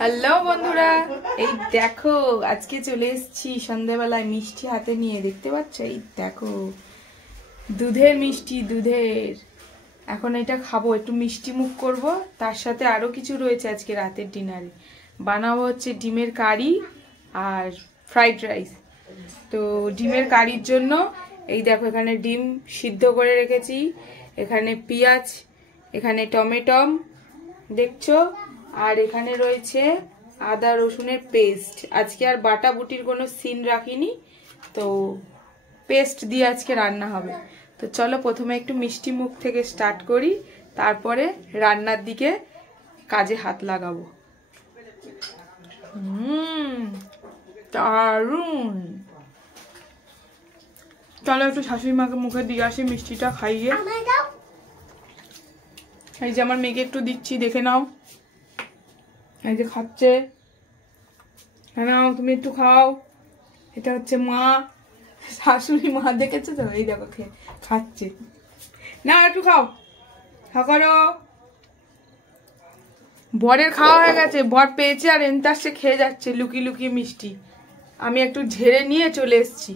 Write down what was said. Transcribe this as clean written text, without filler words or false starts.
Hello বন্ধুরা, এই দেখো আজকে চলে এসেছি সন্ধ্যাবেলায় মিষ্টি হাতে নিয়ে। দেখতে পাচ্ছ? এই দেখো দুধের মিষ্টি, দুধের। এখন এটা খাবো, একটু মিষ্টি মুখ করব। তার সাথে আরো কিছু রয়েছে আজকে রাতের ডিনারে। বানাবো হচ্ছে ডিমের কারি আর ফ্রাইড রাইস। তো ডিমের কারির জন্য এই দেখো এখানে ডিম সিদ্ধ করে রেখেছি, এখানে পেঁয়াজ, এখানে টমেটম দেখছো, আর এখানে রয়েছে আদা রসুনের পেস্ট। আজকে আর বাটা বুটির কোনো সিন রাখিনি, তো পেস্ট দিয়ে আজকে রান্না হবে। তো চলো প্রথমে একটু মিষ্টি মুখ থেকে স্টার্ট করি, তারপরে রান্নার দিকে কাজে হাত লাগাবো। দারুন। চলো একটু শাশুড়ি মাকে মুখে দিয়ে আসি মিষ্টিটা খাইয়ে। এই যে আমার মেয়েকে একটু দিচ্ছি, দেখে নাও। এই যে খাচ্ছে, নাও তুমি একটু খাও। এটা হচ্ছে মা, শাশুড়ি মা, দেখেছো তো? এই দেখো খাচ্ছে, না একটু খাও, খা করো। বরের খাওয়া হয়ে গেছে, বর পেয়েছে আর এনতে আসছে, খেয়ে যাচ্ছে লুকিয়ে লুকিয়ে মিষ্টি। আমি একটু ঝেড়ে নিয়ে চলে এসেছি।